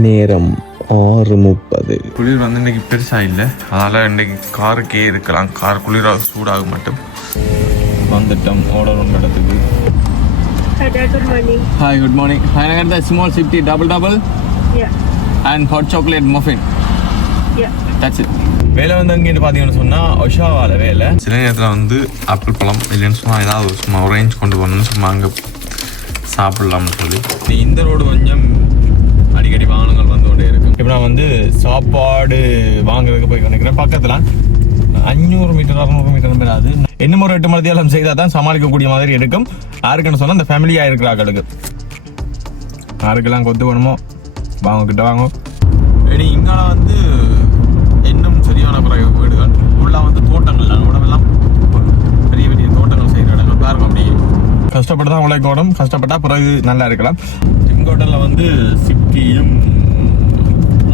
நேரம் 6:30. குளிர் வந்து இன்றைக்கி பெருசாக இல்லை, அதனால் இன்றைக்கி காருக்கே இருக்கலாம். கார் குளிராக சூடாக மட்டும் வந்துட்டோம். ஆர்டர் ஒன்று இடத்துக்கு. Hi, good morning. Hi, I got the small sifty double. Yeah. And hot chocolate muffin. Yeah. That's it. வேலை வந்து இங்கே பார்த்தீங்கன்னு சொன்னால் ஒஷாவால் வேலை. சில நேரத்தில் வந்து ஆப்பிள் பழம் இல்லைன்னு சொன்னால் ஏதாவது சும்மா ஒரேஞ்ச் கொண்டு போகணும்னு சும்மா அங்கே சாப்பிட்லாம்னு சொல்லி இந்த ரோடு கொஞ்சம் அடிக்கடி வாகனங்கள் வந்து கொண்டே இருக்கும். இப்போ நான் வந்து சாப்பாடு வாங்குறதுக்கு போய் நினைக்கிறேன். பக்கத்தில் 500 மீட்டர் 600 மீட்டர் மேலாது. இன்னும் ஒரு 8 மணித்தியாலம் செய்தால் தான் சமாளிக்கக்கூடிய மாதிரி இருக்கும். யாருக்குன்னு சொன்னால் அந்த ஃபேமிலியாக இருக்கிற ஆக்களுக்கு யாருக்கெல்லாம் கொத்து வேணுமோ வாங்க, கிட்ட வாங்க. இனி இங்கால வந்து இன்னும் சரியான பிறகு வீடுகள் ஃபுல்லாக வந்து தோட்டங்கள் உடம்பெல்லாம் பெரிய பெரிய தோட்டங்கள் செய்கிற இடங்கள் பாருங்க. அப்படி கஷ்டப்பட்டு தான் உழைக்கோடும், கஷ்டப்பட்டா பிறகு நல்லா இருக்கலாம். ஹோட்டலில் வந்து சிப்டியும்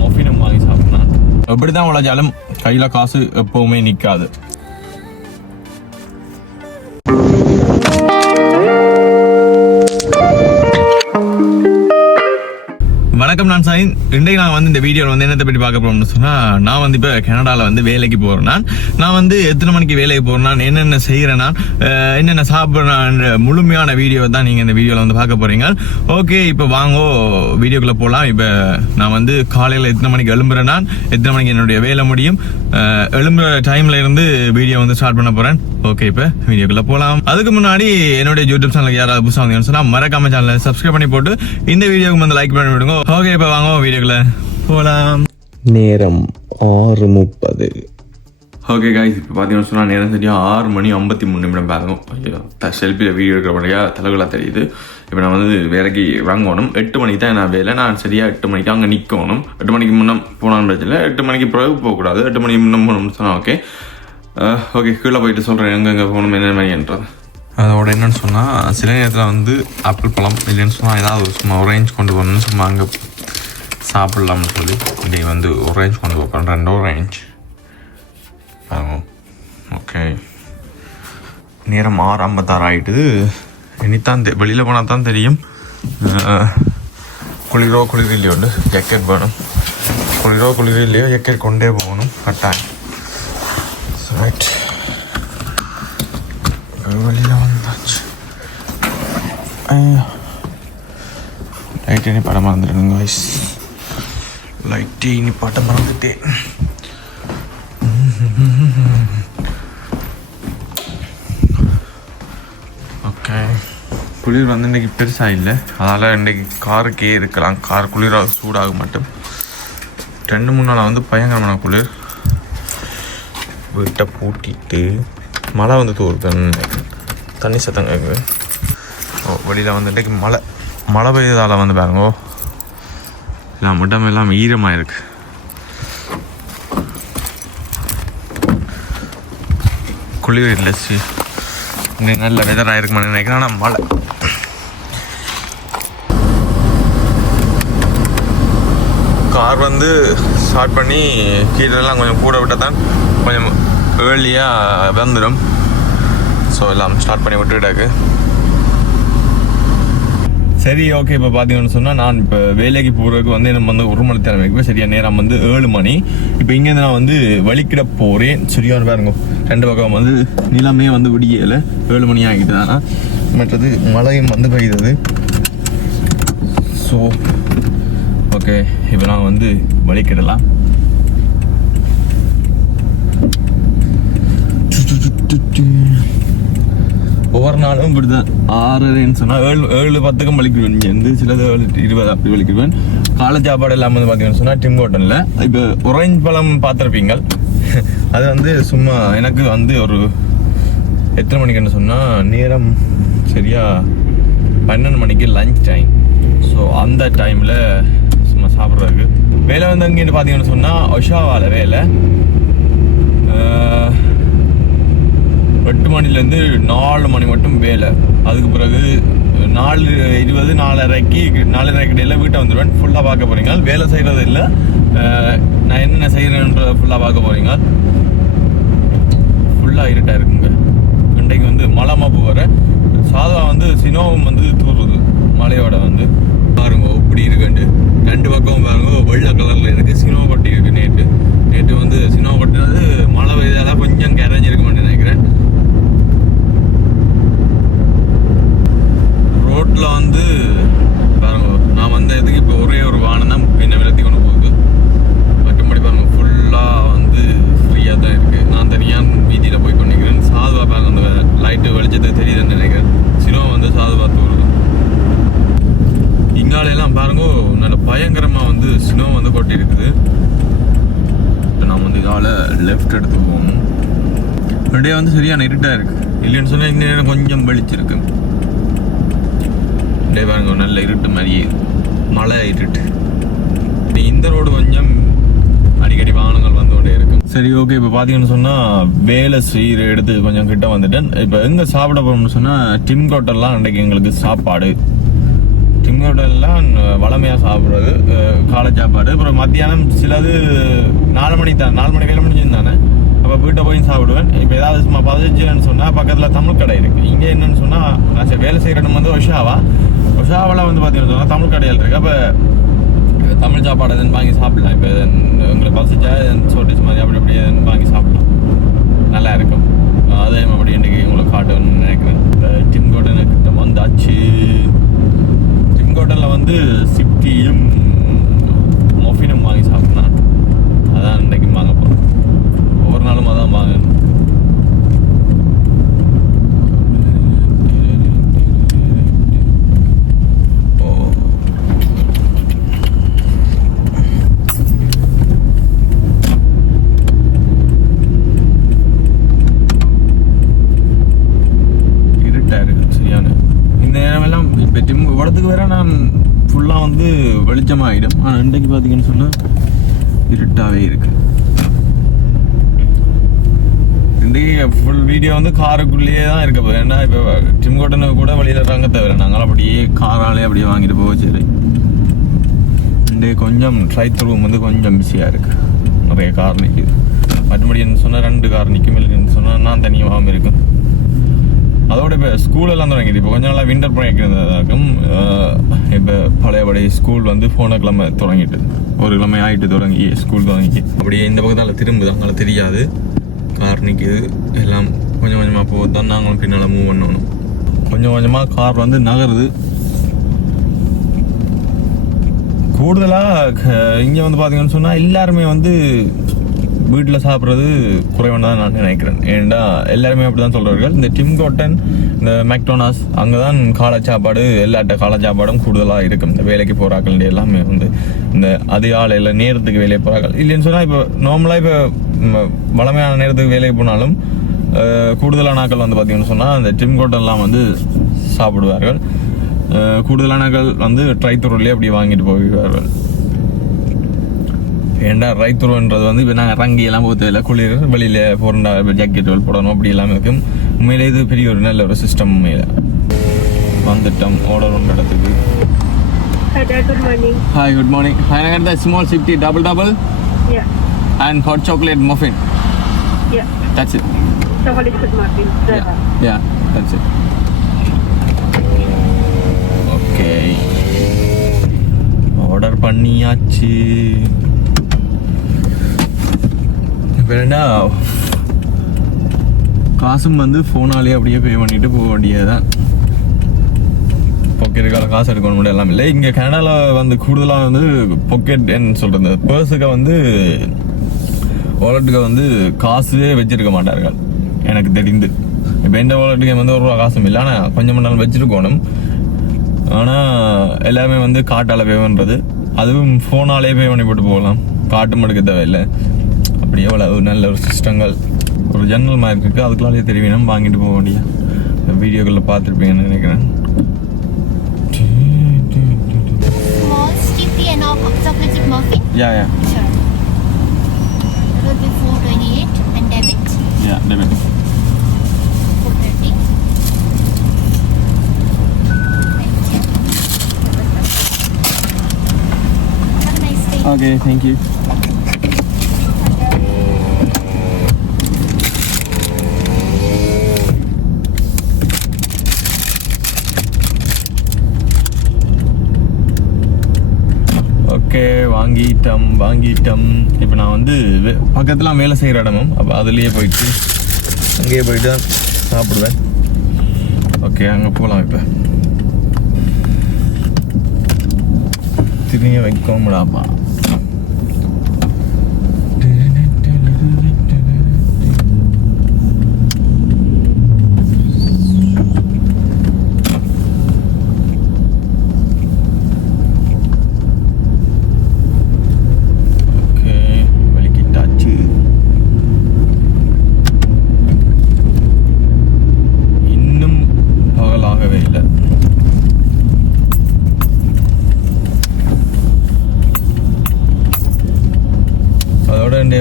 மொஃபினும் வாங்கி சாப்பிட்றான். எப்படி தான் உழைச்சாலும் கையில் காசு எப்போவுமே நிற்காது. வணக்கம், நான் சாயின். இன்றைக்கு நான் வந்து இந்த வீடியோவில் வந்து என்னத்தை பற்றி பார்க்க போகிறோம்னு சொன்னால், நான் வந்து இப்போ கனடாவில் வந்து வேலைக்கு போகிறேன். நான் வந்து எத்தனை மணிக்கு வேலைக்கு போகிறேன், என்னென்ன செய்கிறேன், என்னென்ன சாப்பிட்றேன், முழுமையான வீடியோ தான் நீங்கள் இந்த வீடியோவில் வந்து பார்க்க போகிறீங்க. ஓகே, இப்போ வாங்கோ வீடியோக்குள்ளே போகலாம். இப்போ நான் வந்து காலையில் எத்தனை மணிக்கு எழும்புறேன், எத்தனை மணிக்கு என்னுடைய வேலை முடியும், எழும்புற டைமில் இருந்து வீடியோ வந்து ஸ்டார்ட் பண்ண போகிறேன். ஓகே, இப்போ வீடியோக்குள்ளே போகலாம். அதுக்கு முன்னாடி என்னுடைய யூடியூப் சேனலுக்கு யாராவது புதுசாக வந்தீங்கன்னு சொன்னால் மறக்காம சேனலை சப்ஸ்கிரைப் பண்ணி போட்டு இந்த வீடியோக்கு வந்து லைக் பண்ணி விடுங்க. ஓகே, இப்போ வாங்க வீடியோக்குள்ள போகலாம். நேரம் 6:30. ஓகே காய்ஸ், இப்போ பார்த்தீங்கன்னு சொன்னால் நேரம் சரியாக 6:53 பாருங்க. ஐயோ, செல்ஃபியில் வீடியோ இருக்கிறபடியா தலைகளாக தெரியுது. இப்போ நான் வந்து வேலைக்கு வாங்கணும். 8 மணிக்கு தான் நான் வேலை. நான் சரியாக 8 மணிக்கு அங்கே நிற்கணும். 8 மணிக்கு முன்னே போனான்னு பிரச்சனை. 8 மணிக்கு பிறகு போகக்கூடாது. 8 மணிக்கு முன்னே போகணும்னு சொன்னால் ஓகே. ஓகே, கீழே போயிட்டு சொல்கிறேன் எங்கெங்கே போகணும் என்ன மாதிரின்றது. அதோட என்னென்னு சொன்னால், சில நேரத்தில் வந்து ஆப்பிள் பழம் இல்லைன்னு சொன்னால் ஏதாவது சும்மா ஒரேஞ்ச் கொண்டு போகணும்னு சும்மா அங்கே சாப்பிட்லாம்னு சொல்லி இன்றைக்கி வந்து ஒரேஞ்ச் கொண்டு போகிறேன். 2 ஒரேஞ்ச். ஓகே, நேரம் 6:56 ஆகிட்டுது. இனித்தான் வெளியில் போனால் தான் தெரியும் குளிரோ குளிர் இல்லையோ. ஜாக்கெட் வேணும். குளிரோ குளிர் இல்லையோ ஜாக்கெட் கொண்டே போகணும் கட்டாயம். ரைட், வெளியில் வந்தாச்சு. லைட்டே நீ படம் மறந்துடுங்க வாய்ஸ். லைட்டே நீ படம் மறந்துட்டேன். ஓகே, குளிர் வந்து இன்றைக்கி பெருசாக இல்லை, அதனால் இன்றைக்கி காருக்கே இருக்கலாம். கார் குளிராக சூடாக மட்டும் 2-3 நாள் வந்து பயங்கரமான குளிர். வீட்டை பூட்டிட்டு மழை வந்து தூருது, தண்ணி சத்தம் கேட்குது. வெளியில் வந்து இன்றைக்கி மழை பெய்ததால் வந்து பாருங்கோ எல்லாம் இடம் எல்லாம் ஈரமாக இருக்குது. குளிர் இல்லை, இன்னைக்கு நல்ல வெதராக இருக்குமான்னு நினைக்கிறேன். ஆனால் மழை கார் வந்து ஸ்டார்ட் பண்ணி கீழெல்லாம் கொஞ்சம் கூட விட்டால் தான் கொஞ்சம் ஏர்லியாக வந்துடும். ஸோ எல்லாம் ஸ்டார்ட் பண்ணி விட்டுக்கிட்டாக்கு. சரி, ஓகே. இப்போ பார்த்தீங்கன்னு சொன்னால், நான் இப்போ வேலைக்கு போகிறதுக்கு வந்து நம்ம வந்து 1 மணி நேரம் வைப்பேன். சரியா நேரம் வந்து 7 மணி. இப்போ இங்கேருந்து நான் வந்து வலிக்கிட போகிறேன். சரியான பாருங்க, 2 பக்கம் வந்து நிலமே வந்து விடியலை. 7 மணி ஆகிட்டு தானா. மற்றது மழையும் வந்து பெய்யுது. ஸோ ஓகே, இப்போ நான் வந்து வலிக்கிடலாம். ஒவ்வொரு நாளும் இப்படி தான் 6:30 சொன்னால் 7:10 வலிக்கிடுவேன். இங்கேருந்து சிலது 7:20 அப்படி வலிக்கிடுவேன். காலை சாப்பாடு எல்லாம் வந்து பார்த்தீங்கன்னு சொன்னால் டிம் ஹோட்டலில் இப்போ ஒரேஞ்ச் பழம் பார்த்துருப்பீங்க. அது வந்து சும்மா எனக்கு வந்து ஒரு எத்தனை மணிக்குன்னு சொன்னால், நேரம் சரியா 12 மணிக்கு லஞ்ச் டைம். ஸோ அந்த டைமில் சும்மா சாப்பிட்றதுக்கு வேலை வந்து அங்கேன்னு பார்த்தீங்கன்னு சொன்னால் ஒஷாவால் வேலை. 8 மணிலேருந்து 4 மணி மட்டும் வேலை. அதுக்கு பிறகு 4:20 4:30 இடையில வீட்டை வந்துடுவேன். ஃபுல்லாக பார்க்க போகிறீங்க. வேலை செய்கிறது இல்லை, நான் என்னென்ன செய்கிறேன்ற ஃபுல்லாக பார்க்க போகிறீங்க. ஃபுல்லாக இருட்டாக இருக்குங்க. இன்றைக்கு வந்து மழை மாப்பு வர சாதா வந்து சினோவும் வந்து தூருது மழையோட வந்து பாருங்க இப்படி இருக்குண்டு. ரெண்டு பக்கம் பாருங்க வெள்ளை கலரில் இருக்குது. சினோ கொட்டி இருக்குது. நேற்று வந்து சினோ கொட்டினது மழை பெய்தால கொஞ்சம் கரைஞ்சிருக்க மாட்டேன்னு நினைக்கிறேன். ரோட்டில் வந்து பாருங்க நான் வந்த இதுக்கு இப்போ ஒரே ஒரு வாகனம் தான் என்னை விலத்தி கொண்டு போகுது. மற்றபடி பாருங்க ஃபுல்லாக வந்து ஃப்ரீயாக தான் இருக்குது. நான் தனியாக வீதியில் போய் கொண்டிருக்கிறேன். சாதுவா பாருங்க அந்த லைட்டு வெளிச்சத்துக்கு தெரியுதுன்னு நினைக்கிறேன். சினோ வந்து சாது பார்த்து வருது. இங்காலையெல்லாம் பாருங்க நல்ல பயங்கரமாக வந்து ஸ்னோ வந்து கொட்டி இருக்குது. இப்போ நம்ம வந்து இதால் லெஃப்ட் எடுத்து போகணும். அப்படியே வந்து சரியான இருட்டாக இருக்குது. இல்லைன்னு சொன்னால் இந்த நேரம் கொஞ்சம் வெளிச்சிருக்கு. அப்படியே பாருங்க நல்ல இருட்டு மாதிரியே மழை இருட்டு. இந்த ரோடு கொஞ்சம் அடிக்கடி வாகனங்கள் வந்து கொண்டே இருக்கும். சரி ஓகே, இப்போ பார்த்தீங்கன்னு சொன்னால் வேலை செய்கிற இடத்துக்கு கொஞ்சம் கிட்ட வந்துட்டேன். இப்போ எங்கே சாப்பிட போகணும்னு சொன்னால் டிம் ஹோட்டல்லாம் அன்றைக்கு எங்களுக்கு சாப்பாடு. டிம் ஹோட்டல்லாம் வளமையாக சாப்பிட்றது காலை சாப்பாடு. அப்புறம் மத்தியானம் சிலது 4 மணி வேலை முடிஞ்சிருந்தானே அப்போ வீட்டை போய் சாப்பிடுவேன். இப்போ ஏதாவது சும்மா பதினஞ்சுன்னு சொன்னால் பக்கத்தில் தமிழ் கடை இருக்குது. இங்கே என்னன்னு சொன்னால் நான் வேலை செய்கிற இடம் வந்து ஒஷாவில் வந்து பார்த்தீங்கன்னு சொன்னால் தமிழ் கடையில் இருக்குது. அப்போ தமிழ் சாப்பாடு எதுன்னு வாங்கி சாப்பிடலாம். இப்போ உங்களுக்கு பசிச்சா சோட்டிஸ் மாதிரி அப்படி அப்படியே வாங்கி சாப்பிடலாம், நல்லா இருக்கும். அதே மாதிரி இன்றைக்கி உங்களுக்கு காட்டுன்னு நினைக்கிறேன். இந்த டிம் ஹோட்டலுக்கிட்ட வந்தாச்சு. டிம் ஹோட்டலில் வந்து சிப்டியும் மொஃபினும் வாங்கி சாப்பிட்லாம். அதான் இன்றைக்கு வாங்க போகிறோம். ஒவ்வொரு நாளும் அதான் வாங்க. இடத்துக்கு வேற நான் ஃபுல்லாக வந்து வெளிச்சமாகிடும். ஆனால் இன்றைக்கு பார்த்தீங்கன்னு சொன்னால் இருட்டாகவே இருக்கு. இன்றைக்கு ஃபுல் வீடியோ வந்து காருக்குள்ளேயே தான் இருக்க போகுது. ஏன்னா இப்போ டிம் ஹோட்டலுக்கு கூட வெளியில் ரங்க தவிர நாங்கள் அப்படியே காராலே அப்படியே வாங்கிட்டு போச்சு. இன்றைக்கு கொஞ்சம் ட்ரைத் ரூம் வந்து கொஞ்சம் பிஸியாக இருக்குது. நிறைய கார் நிற்குது. மற்றபடி என்ன சொன்னால் 2 கார் நிற்கும். இல்லைன்னு சொன்னால் நான் தனியாகவும் இருக்கும். அதோட இப்போ ஸ்கூலெல்லாம் தொடங்கிது. இப்போ கொஞ்சம் நாளாக விண்டர் பிரேக் இருந்ததாக்கும். இப்போ பழையபடி ஸ்கூல் வந்து போன கிழமை தொடங்கிட்டு ஒரு கிழமை ஆகிட்டு தொடங்கி ஸ்கூல் தொடங்கி அப்படியே இந்த பக்கத்தால் திரும்புது. அவங்களால தெரியாது கார் நிற்கிது. எல்லாம் கொஞ்சம் கொஞ்சமாக போகுது தான் நாங்களும் பின்னால் மூவ் பண்ணணும். கொஞ்சம் கொஞ்சமாக கார் வந்து நகருது. கூடுதலாக இங்கே வந்து பார்த்தீங்கன்னு சொன்னால் எல்லாருமே வந்து வீட்டில் சாப்பிட்றது குறைவான தான் நான் நினைக்கிறேன். ஏன்டா எல்லாருமே அப்படி தான் சொல்கிறார்கள். இந்த டிம் ஹோட்டன், இந்த மெக்டோனாஸ் அங்கே தான் காலை சாப்பாடு, எல்லாட்ட காலை சாப்பாடும் கூடுதலாக இருக்கும். இந்த வேலைக்கு போகிறாக்கள் எல்லாமே வந்து இந்த அதிகாலையில் நேரத்துக்கு வேலைக்கு போகிறார்கள். இல்லைன்னு சொன்னால் இப்போ நார்மலாக இப்போ வளமையான நேரத்துக்கு வேலைக்கு போனாலும் கூடுதலான நாட்கள் வந்து பார்த்தீங்கன்னு சொன்னால் அந்த டிம் ஹோட்டல்லாம் வந்து சாப்பிடுவார்கள். கூடுதலான நாட்கள் வந்து ட்ரைத்தூர்லேயே அப்படி வாங்கிட்டு போவார்கள். ஏண்டா ரைத்துருன்றது வந்து இப்போ நாங்கள் ரங்கியெல்லாம் போகிறதில்ல, குளிர் வெளியில் போகிறா ஜாக்கெட் போடணும் அப்படி எல்லாமே இருக்கும். உண்மையிலே இது பெரிய ஒரு நல்ல ஒரு சிஸ்டம். உண்மையில் வந்துட்டோம் ஆர்டர் ஒன்ற இடத்துக்கு. Good morning. Hi, good morning. Hi, I got the small 50 double. Yeah. And hot chocolate muffin. Yeah. That's it. Chocolate chip muffin. Yeah, that's it. Okay. Order பண்ணியாச்சு. வேணா காசும் வந்து ஃபோனாலே அப்படியே பே பண்ணிட்டு போக வேண்டியதுதான். பாக்கெட்டுக்கால காசு எடுக்கணும் முடியும் எல்லாம் இல்லை. இங்கே கனடாவில் வந்து கூடுதலாக வந்து பாக்கெட் என்ன சொல்கிறது, பர்ஸுக்கு வந்து வாலெட்டுக்கு வந்து காசே வச்சிருக்க மாட்டார்கள் எனக்கு தெரிந்து. இப்போ எந்த வாலெட்டுக்கு வந்து ₹1 காசும் இல்லை. ஆனால் கொஞ்சம் நாள் வச்சிருக்கணும். ஆனால் எல்லாமே வந்து காட்டால் பே பண்ணுறது. அதுவும் ஃபோனாலே பே பண்ணி போட்டு போகலாம். காட்டும் எடுக்க தேவையில்லை. அப்படி எவ்வளோ ஒரு நல்ல ஒரு சிஸ்டங்கள் ஒரு ஜன்னல் மாதிரி இருக்குது. அதுக்குள்ளாலே தெரியும் வாங்கிட்டு போக வேண்டிய வீடியோக்களில் பார்த்துருப்பீங்கன்னு நினைக்கிறேன். Small stiffy and chocolate chip muffin. Yeah. Sure. It will be 428 and debit. Yeah, debit. 430. Thank you. Have a nice day. Okay, thank you. வாங்கிட்டோம். இப்போ நான் வந்து பக்கத்தில் வேலை செய்கிற இடமும், அப்போ அதுலேயே போயிட்டு அங்கேயே போயிட்டு சாப்பிடுவேன். ஓகே, அங்கே போகலாம். இப்போ திரும்ப வைக்கோம்டாப்பா.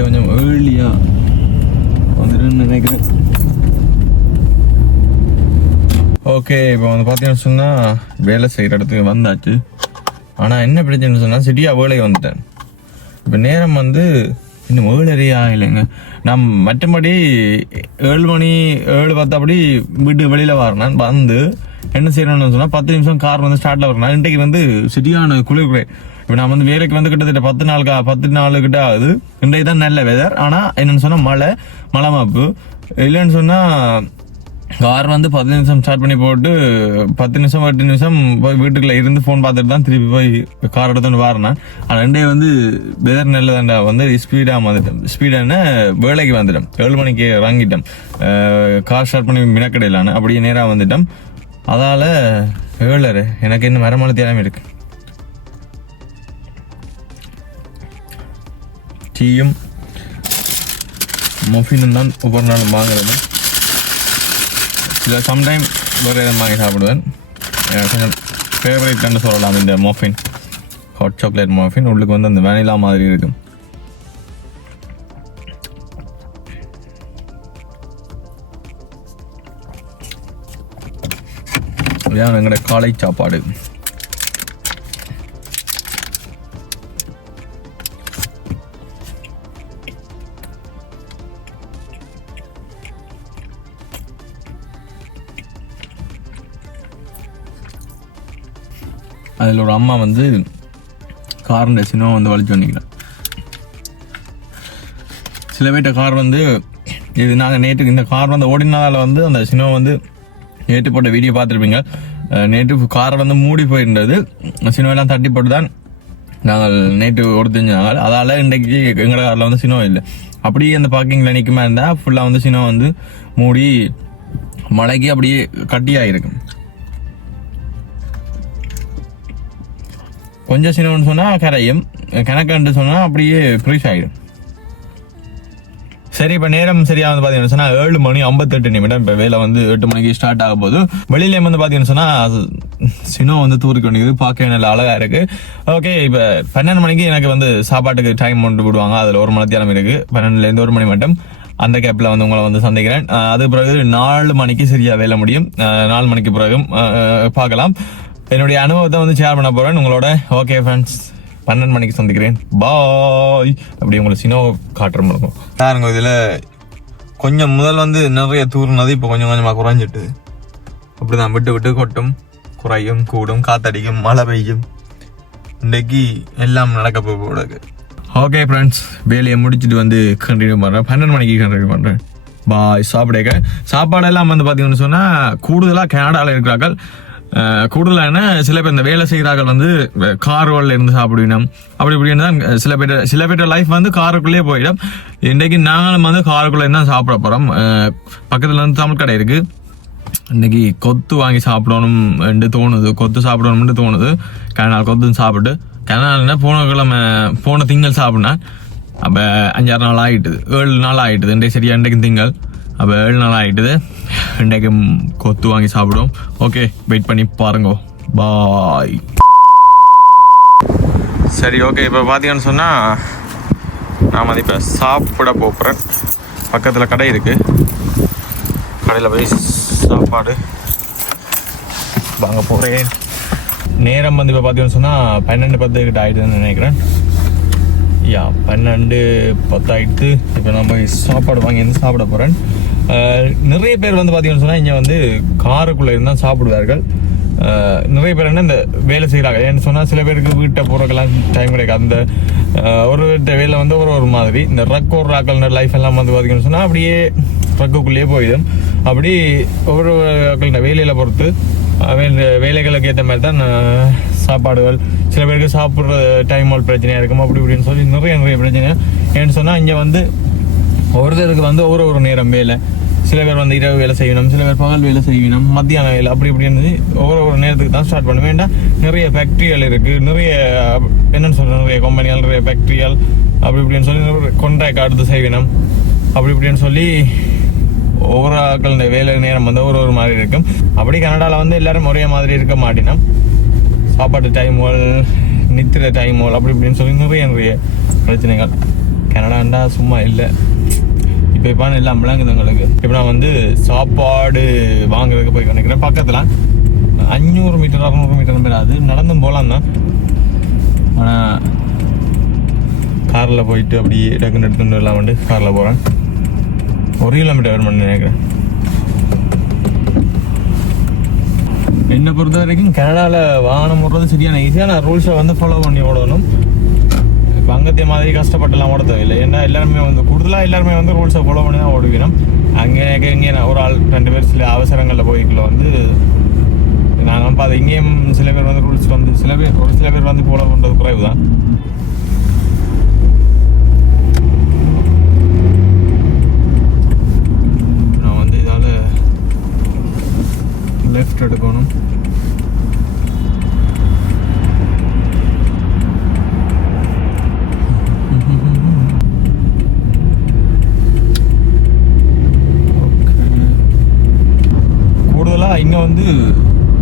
கொஞ்சம் ஏர்லியா வந்துடுன்னு நினைக்கிறேன். ஓகே, இப்போ வந்து பார்த்தீங்கன்னு சொன்னால் வேலை செய்கிற இடத்துக்கு வந்தாச்சு. ஆனால் என்ன பிரச்சனைன்னு சொன்னால் சிட்டியாக வேலைக்கு வந்துட்டேன். இப்போ நேரம் வந்து இன்னும் 7:30 இல்லைங்க. நான் மற்றபடி 7 மணி 7:10 அப்படி வீட்டு வெளியில் வரேன். வந்து என்ன செய்யணும்னு சொன்னால் 10 நிமிஷம் கார் வந்து ஸ்டார்ட்டில் வரணும். இன்றைக்கு வந்து சிட்டியான குளிர். இப்போ நான் வந்து வேலைக்கு வந்து கிட்டத்தட்ட 10 நாள் கிட்ட ஆகுது. இன்றைக்கு தான் நல்ல வெதர். ஆனால் என்னென்னு சொன்னால் மழை மாப்பு இல்லைன்னு சொன்னால் கார் வந்து 10 நிமிஷம் ஸ்டார்ட் பண்ணி போட்டு 10 நிமிஷம் 8 நிமிஷம் போய் வீட்டுக்குள்ளே இருந்து ஃபோன் பார்த்துட்டு தான் திருப்பி போய் கார் எடுத்துன்னு வரேன். ஆனால் ரெண்டே வந்து வெதர் நல்லதாண்டா வந்து ஸ்பீடாக வந்துட்டேன். ஸ்பீடான வேலைக்கு வந்துட்டேன். 7 மணிக்கு இறங்கிட்டேன். கார் ஸ்டார்ட் பண்ணி மினக்கடையிலான அப்படியே நேராக வந்துட்டேன். அதால் 7:30 எனக்கு இன்னும் மரமான தேவை இருக்கு. டீயும் மஃபினும் தான் ஒவ்வொரு நாளும் வாங்குறது. இல்லை சம்டைம் வேறு எதாவது வாங்கி சாப்பிடுவேன். கொஞ்சம் ஃபேவரேட்னு சொல்லலாம் இந்த மஃபின். Hot chocolate muffin. உள்ளுக்கு வந்து அந்த வெனிலா மாதிரி இருக்கும். இதான் எங்களோட காலை சாப்பாடு. அதில் ஒரு அம்மா வந்து கார்ன்ற சினிமா வந்து வலிச்சு பண்ணிக்கிறேன். சில பேர்ட்ட கார் வந்து இது நாங்கள் நேற்று இந்த கார் வந்து ஓடினால வந்து அந்த சினிமா வந்து நேற்று போட்ட வீடியோ பார்த்துருப்பீங்க. நேற்று காரை வந்து மூடி போயிருந்தது. சினிமாலாம் தட்டி போட்டு தான் நாங்கள் நேற்று ஓடுத்துஞ்சாங்க. அதால் இன்றைக்கு எங்களோட காரில் வந்து சினிமா இல்லை. அப்படியே அந்த பார்க்கிங்கில் நிற்குமா இருந்தால் ஃபுல்லாக வந்து சினிமா வந்து மூடி மழைக்கு அப்படியே கட்டியாகிருக்கு. கொஞ்சம் சின்னம்னு சொன்னால் கரையும், கணக்குன்னு சொன்னால் அப்படியே ஃப்ரீஸ் ஆகிடும். சரி, இப்போ நேரம் சரியாக வந்து பார்த்தீங்கன்னு சொன்னால் 7:58. இப்போ வேலை வந்து 8 மணிக்கு ஸ்டார்ட் ஆக போது. வெளியிலே வந்து பார்த்தீங்கன்னு சொன்னால் சினோ வந்து தூரிக்கொண்டு பார்க்க நல்ல அழகாக இருக்குது. ஓகே, இப்போ 12 மணிக்கு எனக்கு வந்து சாப்பாட்டுக்கு டைம் கொண்டு விடுவாங்க. அதில் 1 மணி நேரம் இருக்குது. 12லேருந்து 1 மணி மட்டும். அந்த கேப்பில் வந்து உங்களை வந்து சந்திக்கிறேன். அது பிறகு 4 மணிக்கு சரியாக வேலை முடியும். 4 மணிக்கு பிறகு பார்க்கலாம். என்னுடைய அனுபவத்தை வந்து ஷேர் பண்ண போகிறேன் உங்களோட. ஓகே ஃப்ரெண்ட்ஸ், 12 மணிக்கு சந்திக்கிறேன். பாய். அப்படி உங்களுக்கு சினோ காட்டுற முடியும் பாருங்க. இதில் கொஞ்சம் முதல் வந்து நிறைய தூர்னது இப்போ கொஞ்சம் கொஞ்சமாக குறைஞ்சிட்டு அப்படிதான் விட்டு விட்டு கொட்டும், குறையும், கூடும், காத்தடிக்கும், மழை பெய்யும். இன்றைக்கு எல்லாம் நடக்க போகுது. ஓகே ஃப்ரெண்ட்ஸ், வேலையை முடிச்சுட்டு வந்து கண்டினியூ பண்ணுறேன். 12 மணிக்கு கண்டினியூ பண்ணுறேன். பாய். சாப்பாடெல்லாம் வந்து பார்த்தீங்கன்னு சொன்னால் கூடுதலாக கனடாவில் இருக்கிறார்கள். கூடுதலான சில பேர் இந்த வேலை செய்கிறார்கள் வந்து கார்களில் இருந்து சாப்பிடுவினோம். அப்படி இப்படின்னு தான் சில பேர் லைஃப் வந்து காருக்குள்ளேயே போயிடும். இன்றைக்கு நாங்களும் வந்து காருக்குள்ளே தான் சாப்பிட போகிறோம். பக்கத்தில் வந்து தமிழ் கடை இருக்குது. இன்றைக்கி கொத்து வாங்கி சாப்பிடணும் என்று தோணுது. கொத்து சாப்பிடணும்னு தோணுது. கனநாள் கொத்து சாப்பிட்டு கனநாள்னா போன திங்கள் சாப்பிட்னான். அப்போ 5-6 நாள் ஆகிட்டுது, 7 நாள் ஆகிட்டுது. இன்றைக்கு சரியா இன்றைக்கு திங்கள். அப்போ 7 நாள் ஆகிட்டுது. இன்றைக்கு கொத்து வாங்கி சாப்பிடுவோம். ஓகே, வெயிட் பண்ணி பாருங்க. பாய். சரி, ஓகே. இப்போ பார்த்தீங்கன்னு சொன்னால் நான் வந்து இப்போ சாப்பிட போகிறேன். பக்கத்தில் கடை இருக்குது. கடையில் போய் சாப்பாடு வாங்க போகிறேன். நேரம் வந்து இப்போ பார்த்தீங்கன்னு சொன்னால் 12:10 கிட்ட ஆகிடுதுன்னு நினைக்கிறேன். 12:10 ஆகிடுது. இப்போ நான் போய் சாப்பாடு வாங்கி வந்து சாப்பிட போகிறேன். நிறைய பேர் வந்து பார்த்தீங்கன்னு சொன்னால் இங்கே வந்து காருக்குள்ளே இருந்தால் சாப்பிடுவார்கள். நிறைய பேர் என்ன இந்த வேலை செய்கிறாங்க. ஏன்னு சொன்னால் சில பேருக்கு வீட்டை போகிறக்கெல்லாம் டைம் கிடைக்காது. அந்த ஒரு வேலை வந்து ஒரு மாதிரி இந்த ரக் ஒரு ஆக்கள் லைஃப் எல்லாம் வந்து பார்த்தீங்கன்னு சொன்னால் அப்படியே ரக்குக்குள்ளேயே போயிடும். அப்படி ஒவ்வொரு ஆக்கள் வேலையில் பொறுத்து வேலைகளுக்கு ஏற்ற மாதிரி தான் சாப்பாடுகள். சில பேருக்கு சாப்பிட்ற டைம் பிரச்சனையாக இருக்கும். அப்படி இப்படின்னு சொல்லி நிறைய பிரச்சனை. ஏன்னு சொன்னால் இங்கே வந்து ஒருத்தருக்கு வந்து ஒரு நேரம் வேலை. சில பேர் வந்து இரவு வேலை செய்யணும், சில பேர் பகல் வேலை செய்யணும், மத்தியான வேலை, அப்படி இப்படின்னு ஒரு நேரத்துக்கு தான் ஸ்டார்ட் பண்ண வேண்டாம். நிறைய ஃபேக்ட்ரிகள் இருக்குது, நிறைய என்னென்னு சொல்கிறேன், நிறைய கம்பெனிகள், நிறைய ஃபேக்ட்ரிகள் அப்படி இப்படின்னு சொல்லி கான்ட்ராக்ட் அடுத்து செய்யணும். அப்படி இப்படின்னு சொல்லி ஒவ்வொரு ஆக்கள் வேலை நேரம் வந்து ஒரு மாதிரி இருக்கும். அப்படி கனடாவில் வந்து எல்லாரும் ஒரே மாதிரி இருக்க மாட்டினோம். சாப்பாட்டு டைம்கள், நித்திர டைம்கள், அப்படி இப்படின்னு சொல்லி நிறைய பிரச்சனைகள். கனடாண்டா சும்மா இல்லை. இப்போ இப்போ எல்லாம் விளங்குது எங்களுக்கு. இப்போ நான் வந்து சாப்பாடு வாங்குறதுக்கு போய் நினைக்கிறேன். பக்கத்தில் 500 மீட்டர் 600 மீட்டர் மேலே அது நடந்தும் போகலாம் தான். ஆனால் காரில் போயிட்டு அப்படியே டக்குன்னு எடுத்துட்டு எல்லாம் வந்து காரில் போகிறேன். 1 கிலோமீட்டர் வரும் பண்ணி நினைக்கிறேன். என்னை பொறுத்த வரைக்கும் கனடாவில் வாகனம் ஓடுறது சரியான ஈஸியான ரூல்ஸை வந்து ஃபாலோ பண்ணி ஓடணும். இப்போ அங்கத்திய மாதிரி கஷ்டப்பட்டுலாம் ஓட தேவையில்லை. ஏன்னா எல்லாருமே வந்து கூடுதலாக எல்லாருமே வந்து ரூல்ஸை ஃபாலோ பண்ணி தான் ஓடுவினோம். இங்கே ஒரு ஆள் 2 பேர் சில அவசரங்களில் போய்க்குள்ள வந்து நாங்கள் பார்த்து இங்கேயும் சில பேர் வந்து ரூல்ஸ் வந்து ஒரு சில பேர் வந்து ஃபாலோ பண்ணுறது குறைவு தான். நான் வந்து இதால் லெஃப்ட் எடுக்கணும். இங்கே வந்து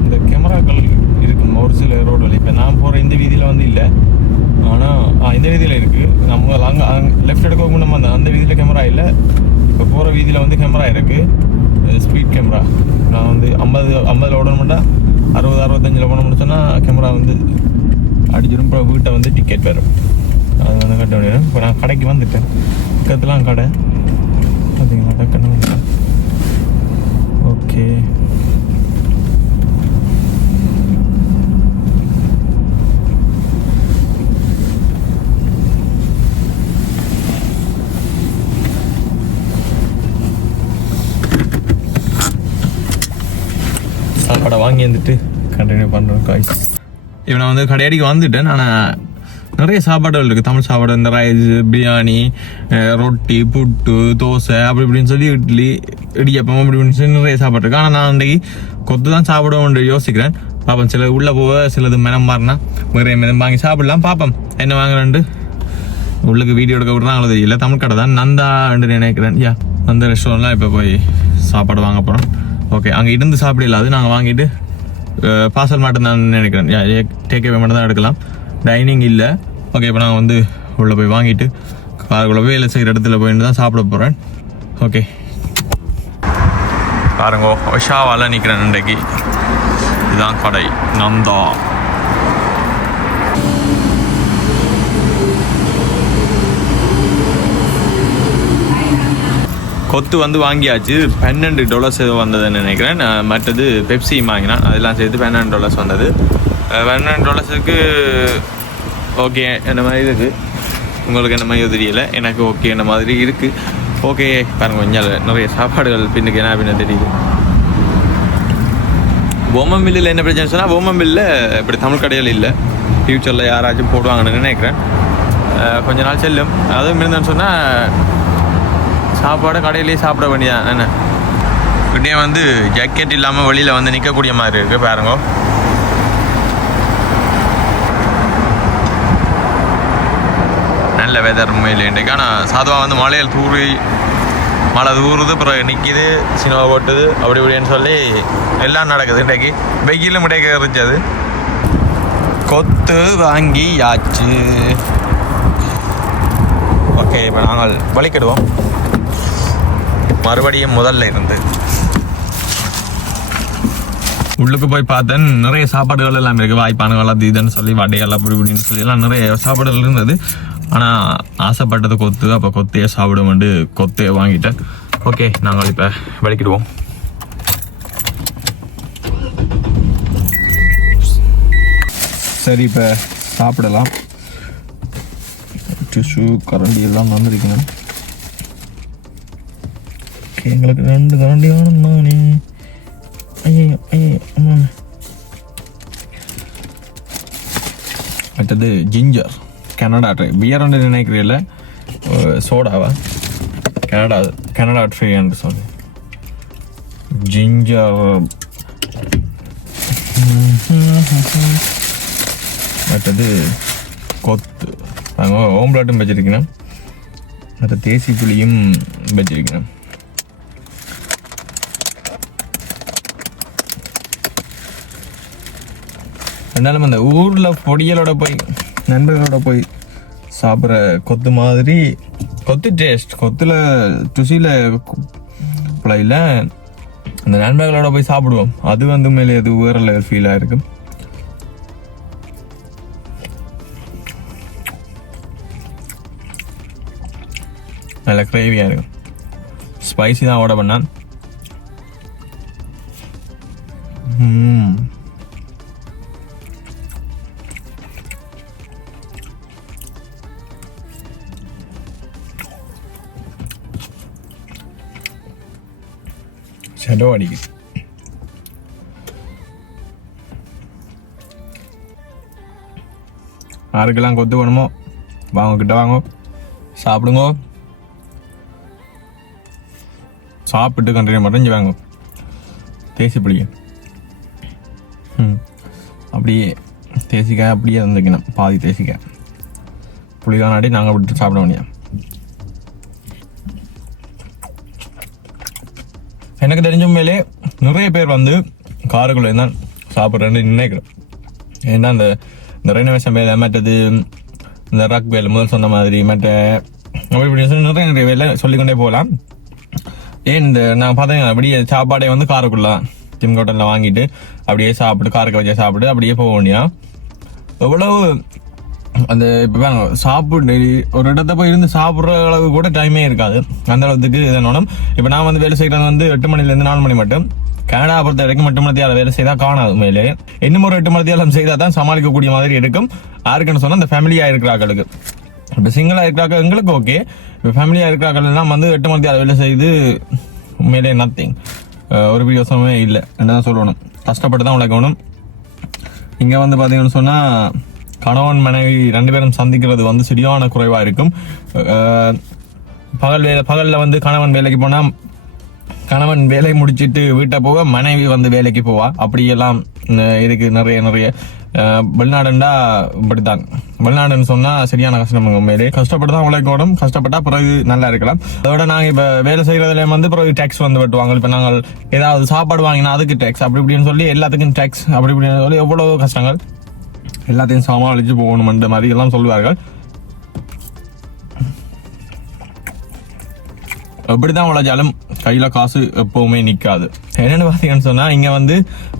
இந்த கேமராக்கள் இருக்கும் ஒரு சில ரோடு வழி. இப்போ நான் போகிற இந்த வீதியில் வந்து இல்லை, ஆனால் இந்த வீதியில் இருக்குது. நம்ம அங்கே லெஃப்ட் எடுக்க நம்ம அந்த வீதியில் கேமரா இல்லை. இப்போ போகிற வீதியில் வந்து கேமரா இருக்குது, ஸ்பீட் கேமரா. நான் வந்து 50 ஓடணும்னா 60-65 போன முடிச்சோன்னா கேமரா வந்து அடிச்சிடும். இப்போ வீட்டை வந்து டிக்கெட் வரும், அது வந்து கட்ட முடியும். இப்போ நான் கடைக்கு வந்துட்டேன். பக்கத்துலாம் கடை பார்த்தீங்களா, டக்குன்னு வந்துட்டேன். ஓகே, சாப்பாடை வாங்கி வந்துட்டு கண்டினியூ பண்ணுறோம் காய்ஸ். இப்போ நான் வந்து கடையடிக்கு வந்துட்டேன். ஆனால் நிறைய சாப்பாடுகள் இருக்குது. தமிழ் சாப்பாடு, இந்த ரைஸ், பிரியாணி, ரொட்டி, புட்டு, தோசை, அப்படி இப்படின்னு சொல்லி இட்லி, இடியப்பம், அப்படி இப்படின்னு சொல்லி நிறைய சாப்பாடு இருக்குது. ஆனால் நான் அன்றைக்கி கொத்து தான் சாப்பிடுவோம் யோசிக்கிறேன். பார்ப்போம், சில உள்ளே போக சிலது மெனம் மாறினா வேறு மெனம் வாங்கி சாப்பிடலாம். பார்ப்போம் என்ன வாங்குறேன்ட்டு. உள்ளுக்கு வீடியோ எடுக்க விட்றாங்களோ தெரியல. தமிழ் கடை தான், நந்தான்னு நினைக்கிறேன். அந்த ரெஸ்டாரண்ட்லாம் இப்போ போய் சாப்பாடு வாங்க போகிறோம். ஓகே, அங்கே இருந்து சாப்பிடல, அது நாங்கள் வாங்கிட்டு பார்சல் மட்டும் தான் நினைக்கிறேன். டேக்அவே மட்டும் தான் எடுக்கலாம், டைனிங் இல்லை. ஓகே, இப்போ நாங்கள் வந்து உள்ளே போய் வாங்கிட்டு காருக்குள்ளே போய் வேலை செய்கிற இடத்துல போயிட்டு தான் சாப்பிட போகிறேன். ஓகே, பாருங்க ஒஷாவால் நிற்கிறேன் இன்றைக்கு. இதுதான் கடை, நந்தா. கொத்து வந்து வாங்கியாச்சு. $12 வந்ததுன்னு நினைக்கிறேன். மற்றது பெப்சி வாங்கினான், அதெல்லாம் சேர்த்து $12 வந்தது. $12க்கு ஓகே என்ன மாதிரி இருக்குது. உங்களுக்கு என்ன மாதிரி தெரியலை, எனக்கு ஓகே என்ன மாதிரி இருக்குது. ஓகே பாருங்க, கொஞ்சம் நிறைய சாப்பாடுகள் பின்னுக்கு என்ன பின்ன தெரியுது. போமம்பில்லில் என்ன பிரச்சனை சொன்னால், போமம்பில்லில் இப்படி தமிழ் கடைகள் இல்லை. ஃப்யூச்சரில் யாராச்சும் போடுவாங்கன்னு நினைக்கிறேன். கொஞ்ச நாள் செல்லும். அதுவும் இருந்தேன்னு சொன்னால் சாப்பாடு கடையிலேயே சாப்பிட வேண்டியதான். என்ன இப்படியே வந்து ஜாக்கெட் இல்லாமல் வெளியில் வந்து நிற்கக்கூடிய மாதிரி இருக்குது. பாருங்க, நல்ல வெதர் உண்மையில் இன்றைக்கு. ஆனால் சாதுவாக வந்து மழையில் மழை தூறுது, அப்புறம் நிற்கிது, சினிமா போட்டுது, அப்படி இப்படின்னு சொல்லி எல்லாம் நடக்குது. இன்றைக்கு வெயிலும் இடையே இருந்துச்சு. கொத்து வாங்கியாச்சு. ஓகே, இப்போ நாங்கள் வலிக்கிடுவோம் மறுபடியும் முதல்ல இருந்து. உள்ளுக்கு போய் பார்த்தேன், நிறைய சாப்பாடுகள் எல்லாம் இருக்குது. வாய்ப்பானுகள் அது இதுன்னு சொல்லி வடைகள் அப்படி இப்படின்னு சொல்லி எல்லாம் நிறைய சாப்பாடுகள் இருந்தது. ஆனால் ஆசைப்பட்டது கொத்து. அப்போ கொத்தையே சாப்பிடுவோம்ட்டு கொத்தையை வாங்கிட்டேன். ஓகே, நாங்கள் இப்போ வலிக்கிடுவோம். சரி இப்போ சாப்பிடலாம். டிஷ்யூ கரண்டி எல்லாம் வந்துருக்கணும். எங்களுக்கு 2 கரண்டி வேணும் தானே. ஐயோ ஐயோ. அடுத்தது ஜிஞ்சர் கனடா ட்ரை. பியர் ஒன்று நினைக்கிறீங்கள, சோடாவா? கனடா ட்ரை என்று சொல்லி ஜிஞ்சர். அடுத்தது கொத்து ஓம்பலாட்டும் வச்சிருக்கணும். அடுத்த தேசி புளியும் வச்சிருக்கணும். ரெண்டாலும் அந்த ஊரில் பொடியலோட போய் நண்பர்களோட போய் சாப்பிட்ற கொத்து மாதிரி கொத்து டேஸ்ட், கொத்துல ருசியில் பிள்ளையில் அந்த நண்பர்களோட போய் சாப்பிடுவோம். அது வந்து மேலே அது வேற லெவல் ஃபீலாக இருக்கும். நல்ல கிரேவியாக இருக்கும். ஸ்பைசி தான் ஆர்டர் பண்ணான். ஷடோ அடிக்குது. யாருக்கெல்லாம் கொத்து வேணுமோ வாங்க, கிட்ட வாங்க, சாப்பிடுங்க. சாப்பிட்டு கண்டினியூ மட்டும் வாங்க. தேசி பிடிக்கும். அப்படியே தேசிக்காய் அப்படியே இருந்துக்கணும். பாதி தேசிக்காய் புளிதானாடி நாங்கள் விட்டு சாப்பிட வேண்டிய. எனக்கு தெரிஞ்ச மேலே நிறைய பேர் வந்து காருக்குள்ளே தான் சாப்பிட்றேன்னு நினைக்கிறேன். ஏன்னா இந்த ரெனோவேஷன் வேலை, மற்றது இந்த ரக் வேலை, முதல் சொன்ன மாதிரி மற்ற அப்படி சொல்லி நிறைய வேலை சொல்லிக்கொண்டே போகலாம். ஏன் இந்த நான் பார்த்தேன் அப்படியே சாப்பாடை வந்து காருக்குள்ள தான் ஜிம் ஹோட்டலில் வாங்கிட்டு அப்படியே சாப்பிட்டு காருக்கு வச்சு சாப்பிட்டு அப்படியே போக வேண்டியா. எவ்வளவு அந்த இப்போ சாப்பிட்டு ஒரு இடத்த போய் இருந்து சாப்பிட்ற அளவு கூட டைமே இருக்காது. அந்த அளவுக்கு இதனோடம் இப்போ நான் வந்து வேலை செய்கிறது வந்து 8 மணிலேருந்து 4 மணி மட்டும். கனடா பொறுத்த வரைக்கும் 8 மணி வேலை செய்தால் காணாது. மேலே இன்னும் ஒரு 8 மணி செய்தால் தான் சமாளிக்கக்கூடிய மாதிரி இருக்கும். யாருக்குன்னு சொன்னால் இந்த ஃபேமிலியாக இருக்கிறார்களுக்கு. இப்போ சிங்கிளாக இருக்கிறாங்க எங்களுக்கு ஓகே. இப்போ ஃபேமிலியாக இருக்கிறார்கள்லாம் வந்து 8 மணி வேலை செய்து உண்மையிலே நத்திங், ஒரு வியோசனமே இல்லை. என்னதான் சொல்லணும், கஷ்டப்பட்டு தான் உழைக்கணும். இங்கே வந்து பார்த்தீங்கன்னு சொன்னால் கணவன் மனைவி 2 பேரும் சந்திக்கிறது வந்து சரியான குறைவாக இருக்கும். பகலில் வந்து கணவன் வேலைக்கு போனால் கணவன் வேலை முடிச்சுட்டு வீட்டை போக மனைவி வந்து வேலைக்கு போவா. அப்படியெல்லாம் இருக்கு நிறைய வெளிநாடுண்டா இப்படித்தான். வெளிநாடுன்னு சொன்னால் சரியான கஷ்டம். உண்மையிலே கஷ்டப்பட்டு தான் உழைக்கணும். கஷ்டப்பட்டா பிறகு நல்லா இருக்கலாம். அதோட நாங்கள் இப்போ வேலை செய்கிறதுல வந்து பிறகு டேக்ஸ் வந்து வெட்டுவாங்க. இப்போ நாங்கள் ஏதாவது சாப்பாடு வாங்கினா அதுக்கு டேக்ஸ், அப்படி இப்படின்னு சொல்லி எல்லாத்துக்கும் டேக்ஸ், அப்படி இப்படின்னு சொல்லி எவ்வளோ கஷ்டங்கள். எல்லாத்தையும் சமாளித்து போகணுமென்ற மாதிரி எல்லாம் சொல்லுவார்கள். எப்படிதான் உழைச்சாலும் கையில் காசு எப்பவுமே நிற்காது. என்னென்னு பார்த்தீங்கன்னு சொன்னால் இங்கே வந்து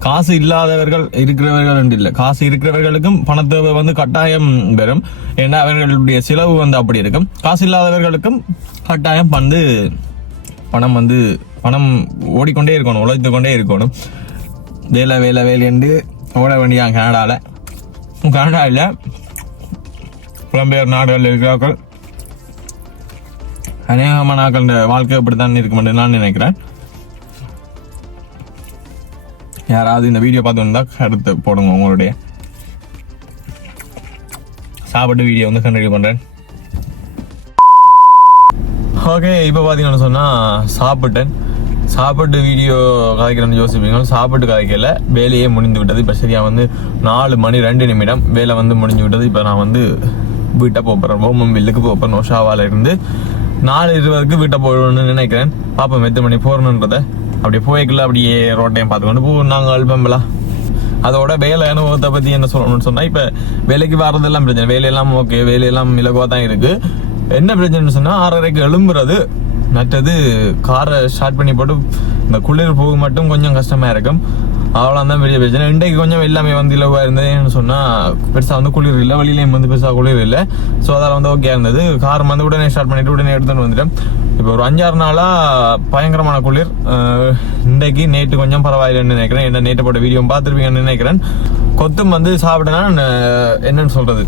காசு இல்லாதவர்கள் இருக்கிறவர்கள் இல்லை, காசு இருக்கிறவர்களுக்கும் பணத்தை வந்து கட்டாயம் பெறும். ஏன்னா அவர்களுடைய செலவு வந்து அப்படி இருக்கும். காசு இல்லாதவர்களுக்கும் கட்டாயம் வந்து பணம் ஓடிக்கொண்டே இருக்கணும், உழைத்து கொண்டே இருக்கணும். வேலை என்று ஓட வேண்டியாங்க. கனடாவில் புலம்பெயர் நாடுகளில் இருக்கிறார்கள் அநேகமான நாட்கள் வாழ்க்கை இப்படித்தான் இருக்கும் நான் நினைக்கிறேன். யாராவது இந்த வீடியோ பார்த்து வந்தா அடுத்து போடுங்க உங்களுடைய சாப்பிட்டு வீடியோ வந்து கண்டினியூ பண்றேன். ஓகே, இப்போ பார்த்தீங்கன்னு சொன்னால் சாப்பிட்டு வீடியோ கதைக்கிறேன்னு யோசிப்பீங்க. சாப்பிட்டு கதைக்கல, வேலையே முடிந்து விட்டது. இப்போ சரியா வந்து 4 மணி 2 நிமிடம் வேலை வந்து முடிஞ்சு விட்டது. இப்போ நான் வந்து வீட்டை போகிறேன், ரோமம் வில்லுக்கு போகிறேன். ஒஷாவால இருந்து 4:20 வீட்டை போகணும்னு நினைக்கிறேன். பார்ப்போம் எத்தனை மணி போகணுன்றதை. அப்படியே போய்க்குள்ள அப்படியே ரோட்டையும் பார்த்துக்கொண்டு நாங்கள் அல்பம்பலா. அதோட வேலை அனுபவத்தை பற்றி என்ன சொல்லணும்னு சொன்னால், இப்போ வேலைக்கு வர்றதெல்லாம் பிரச்சனை, வேலையெல்லாம் ஓகே, வேலையெல்லாம் இலகுவாக தான் இருக்குது. என்ன பிரச்சனைன்னு சொன்னால் 6:30 எழும்புறது, மற்றது காரை ஸ்டார்ட் பண்ணி போட்டு இந்த குளிர் போக மட்டும் கொஞ்சம் கஷ்டமாக இருக்கும். அவ்வளோதான் பெரிய பிரச்சனை. இன்றைக்கு கொஞ்சம் எல்லாமே வந்து இலவாக இருந்ததுன்னு சொன்னால் பெருசாக வந்து குளிர் இல்லை, வழியிலையும் வந்து பெருசாக குளிர் இல்லை. ஸோ அதில் வந்து ஓகே இருந்தது. கார் வந்து உடனே ஸ்டார்ட் பண்ணிவிட்டு உடனே எடுத்துகிட்டு வந்துட்டேன். இப்போ ஒரு 5-6 நாளாக பயங்கரமான குளிர். இன்றைக்கு நேற்று கொஞ்சம் பரவாயில்லைன்னு நினைக்கிறேன். என்ன நேற்று போட்ட வீடியோ பார்த்துருப்பீங்கன்னு நினைக்கிறேன். கொத்தும் வந்து சாப்பிட்டேன்னா என்னன்னு சொல்றது,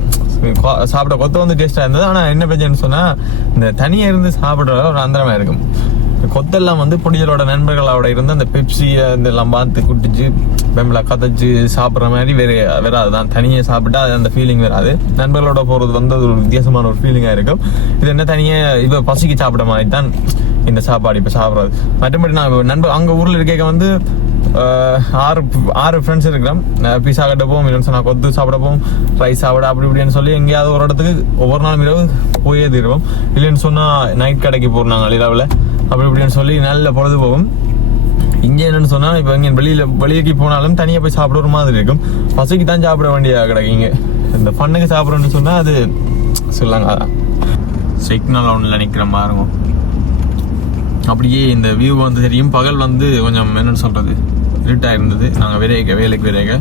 சாப்பிட கொத்து வந்து டேஸ்டா இருந்தது. ஆனா என்ன பிரச்சனைன்னு சொன்னா இந்த தனியா இருந்து சாப்பிடுற ஒரு அந்தரமா இருக்கும். கொத்தெல்லாம் வந்து பொடிகளோட நண்பர்களோட இருந்து அந்த பெப்சி இதெல்லாம் பார்த்து குட்டிச்சு பெம்பளை கதைச்சு சாப்பிட்ற மாதிரி வராது தான். தனியாக சாப்பிட்டா அது அந்த ஃபீலிங் வராது. நண்பர்களோட போகிறது வந்து ஒரு வித்தியாசமான ஒரு ஃபீலிங்காக இருக்கும். இது என்ன தனியாக இப்போ பசிக்கு சாப்பிட மாதிரி தான் இந்த சாப்பாடு இப்போ சாப்பிட்றது. மற்றபடி நான் நண்பர் அங்கே ஊரில் இருக்க வந்து 6 ஃப்ரெண்ட்ஸ் இருக்கிறோம். பீஸா கட்ட போவோம், இல்லைன்னு சொன்னால் கொத்து சாப்பிட போவோம், ரைஸ் சாப்பிட அப்படி இப்படின்னு சொல்லி எங்கேயாவது ஒரு இடத்துக்கு ஒவ்வொரு நாளும் இரவு போயே தீருவோம். இல்லைன்னு சொன்னால் நைட் கடைக்கு போடுறாங்க இரவில் அப்படி இப்படின்னு சொல்லி நல்ல பொழுது போகும். இங்கே என்னன்னு சொன்னா இப்போ இங்கே வெளியே போனாலும் தனியாக போய் சாப்பிட ஒரு மாதிரி இருக்கும். பசிக்கு தான் சாப்பிட வேண்டிய கிடைக்குங்க. இந்த பண்ணுக்கு சாப்பிட்றோன்னு சொன்னா அது சொல்லாங்க சிக்னல் ஒன்றில் நிற்கிற மாதிரி இருக்கும். அப்படியே இந்த வியூ வந்து தெரியும். பகல் வந்து கொஞ்சம் என்னன்னு சொல்றது இருட்டாக இருந்தது. நாங்கள் வேலைக்கு விரைக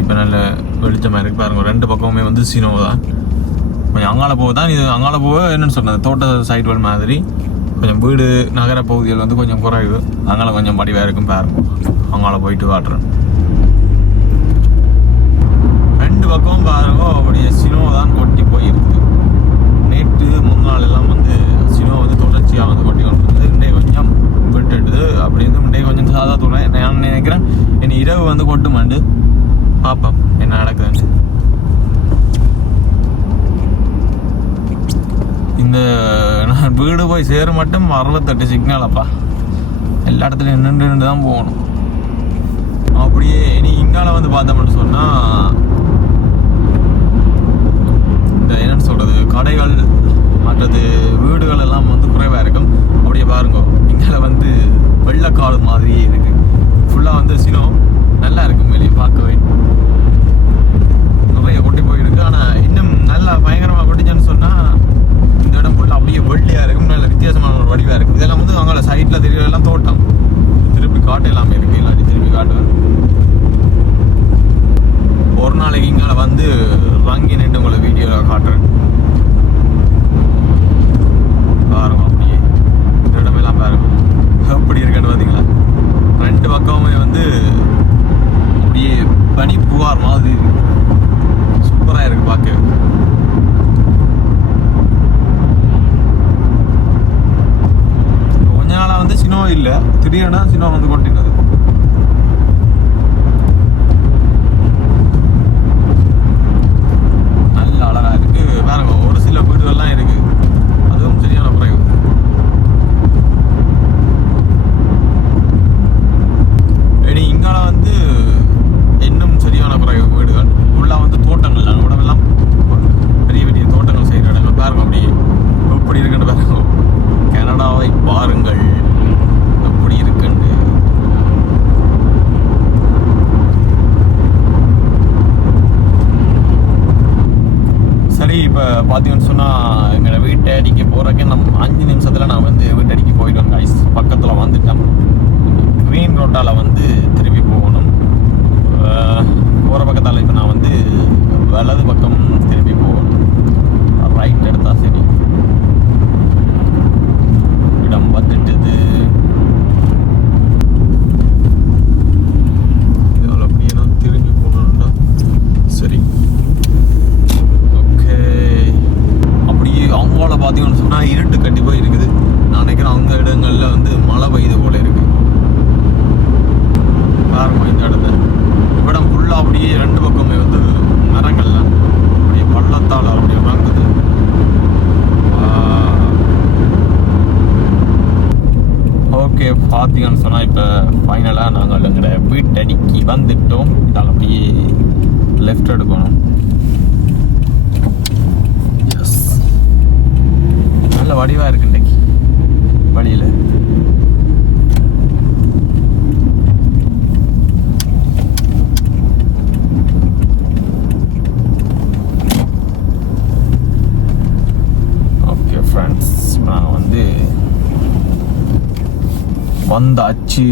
இப்போ நல்ல வெளிச்சமாக இருக்கு பாருங்க. 2 பக்கமுமே வந்து சினோ தான். கொஞ்சம் அங்கால போதான் இது அங்கால போக என்னன்னு சொன்னது தோட்ட சைடு மாதிரி கொஞ்சம் வீடு நகர பகுதிகள் வந்து கொஞ்சம் குறைவு. அங்கால கொஞ்சம் வடிவாக இருக்கும் பாருங்க. அங்கால போயிட்டு காட்டுறேன். 2 பக்கமும் பாருங்க அப்படியே சினோ தான் கொட்டி போயிருக்கு. நேற்று முன்னாள் எல்லாம் வந்து சினோ வந்து தொடர்ச்சியாக வந்து கொட்டி கொண்டு இருந்தது. இன்றைய கொஞ்சம் விட்டுடுது. அப்படி இருந்து இன்றைய கொஞ்சம் சாதா தூரம் நான் நினைக்கிறேன் இனி இரவு வந்து கொட்டுமாண்டு பார்ப்போம் என்ன நடக்குதுன்னு. இந்த நான் வீடு போய் சேர மட்டும் 68 சிக்னல் அப்பா. எல்லா இடத்துலையும் நின்று தான் போகணும். அப்படியே இனி இங்கால வந்து பார்த்தோம்னு சொன்னா இந்த என்னன்னு சொல்றது கடைகள் மற்றது வீடுகள் எல்லாம் வந்து குறைவா இருக்கும். அப்படியே பாருங்க இங்கால வந்து வெள்ளக்காடு மாதிரியே இருக்கு. ஃபுல்லா வந்து சினோ நல்லா இருக்கும். வெளியே பார்க்கவே நிறைய கொட்டி போயிருக்கு. ஆனா இன்னும் நல்லா பயங்கரமா கொட்டிச்சுன்னு சொன்னா இந்த இடம் ஃபுல்லாக அப்படியே வெள்ளியா இருக்கும். நல்ல வித்தியாசமான ஒரு வடிவா இருக்கும். இதெல்லாம் வந்து அவங்கள சைட்ல தெரியலாம் தோட்டம். திருப்பி காட்டு எல்லாமே இருக்கு. இல்லாட்டி திருப்பி காட்டுவேன். ஒரு நாளைக்கு இங்கால வந்து வாங்கி நின்று உங்களை வீடியோவில் காட்டுறேன் பாருங்க. அப்படியே இந்த இடமெல்லாம் பாருங்க எப்படி இருக்குன்னு பார்த்தீங்களா. 2 பக்கமுமே வந்து அப்படியே பனி புகார் மாதிரி சூப்பராக இருக்கு பார்க்க. கொஞ்ச நாளாக வந்து சினோ இல்லை, திடீர்னு சினோ வந்து கொட்டினது. நல்ல அழகா இருக்கு பாருங்க. ஒரு சில வீடுகள்லாம் இருக்கு, அதுவும் சரியான குறைவு. இங்கால வந்து இன்னும் சரியான குறைவு வீடுகள். ஃபுல்லாக வந்து தோட்டங்கள் உடம்பெல்லாம் பெரிய பெரிய தோட்டங்கள் செய்கிற இடங்கள் பாருங்க. அப்படி எப்படி இருக்குன்னு பாருங்க. கனடாவை பாருங்கள் எப்படி இருக்குன்னு. சரி இப்போ பார்த்தீங்கன்னு சொன்னால் எங்களோட வீட்டை அடிக்க போகிறக்கே நம்ம 5 நிமிஷத்தில் நான் வந்து வீட்டை அடிக்க போயிடுவேன் கைஸ். பக்கத்தில் வந்துட்டேன். க்ரீன் ரோட்டால் வந்து திரும்பி போகணும். போகிற பக்கத்தால் இப்போ நான் வந்து வலது பக்கம் திரும்பி போகணும். ரைட் எடுத்தா சரி. இடம் வந்துட்டுது. இதில் அப்படியே நான் திரும்பி போகணும்னா சரி ஓகே. அப்படியே அவங்கள பார்த்தீங்கன்னு சொன்னால் இருட்டு கட்டி போய் இருக்குது. நான் நினைக்கிறேன் அவங்க இடங்களில் வந்து மழை பெய்து போல இருக்கு பாருங்க. இந்த இடத்த இடம் ஃபுல்லாக அப்படியே 2 பக்கமே வந்து மரங்கள்ல அப்படியே பள்ளத்தால் அப்படியே வாங்குது. ஓகே பார்த்தீங்கன்னு சொன்னால் இப்போ ஃபைனலாக நாங்கள் எங்களோட வீட்டடிக்கு வந்துட்டோம். இதால் அப்படியே லெஃப்ட் எடுக்கணும். எஸ் நல்ல வடிவாக இருக்கு இன்றைக்கு வழியில். ஓகே ஃப்ரெண்ட்ஸ் நான் வந்து வந்தாச்சு.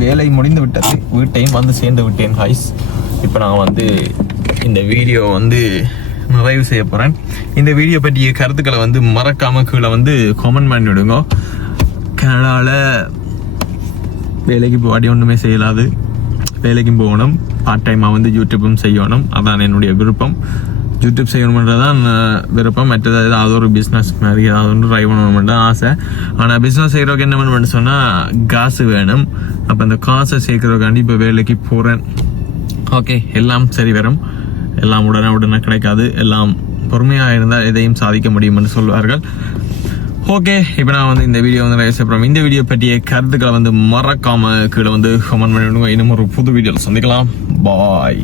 வேலை முடிந்து விட்டது. வீட்டையும் வந்து சேர்ந்து விட்டேன் ஹைஸ். இப்போ நான் வந்து இந்த வீடியோ வந்து நிறைவு செய்ய போகிறேன். இந்த வீடியோ பற்றிய கருத்துக்களை வந்து மறக்காமல் கீழே வந்து கமெண்ட் பண்ணி விடுங்க. கனடாவில் வேலைக்கு போகாட்டி ஒன்றுமே செய்யலாது. வேலைக்கும் போகணும், பார்ட் டைமாக வந்து யூடியூப்பும் செய்யணும். அதான் என்னுடைய விருப்பம். யூடியூப் செய்யணுமென்றதான் விருப்பம். மற்றது ஏதாவது ஒரு பிஸ்னஸ் மாதிரி ஏதாவது ஒன்று ட்ரை பண்ணணுமென்ற ஆசை. ஆனால் பிஸ்னஸ் செய்கிறவங்க என்ன பண்ணணும்னு சொன்னால் காசு வேணும். அப்போ அந்த காசை சேர்க்குறதுக்காண்டி இப்போ வேலைக்கு போகிறேன். ஓகே, எல்லாம் சரி வரும். எல்லாம் உடனே கிடைக்காது. எல்லாம் பொறுமையாக இருந்தால் எதையும் சாதிக்க முடியும் என்று சொல்வார்கள். ஓகே, இப்போ நான் வந்து இந்த வீடியோ வந்து பேசுகிறோம். இந்த வீடியோ பற்றிய கருத்துக்களை வந்து மறக்காமல் கீழே வந்து கமெண்ட் பண்ணி விடுங்க. இன்னும் ஒரு புது வீடியோவில் சந்திக்கலாம். பாய்.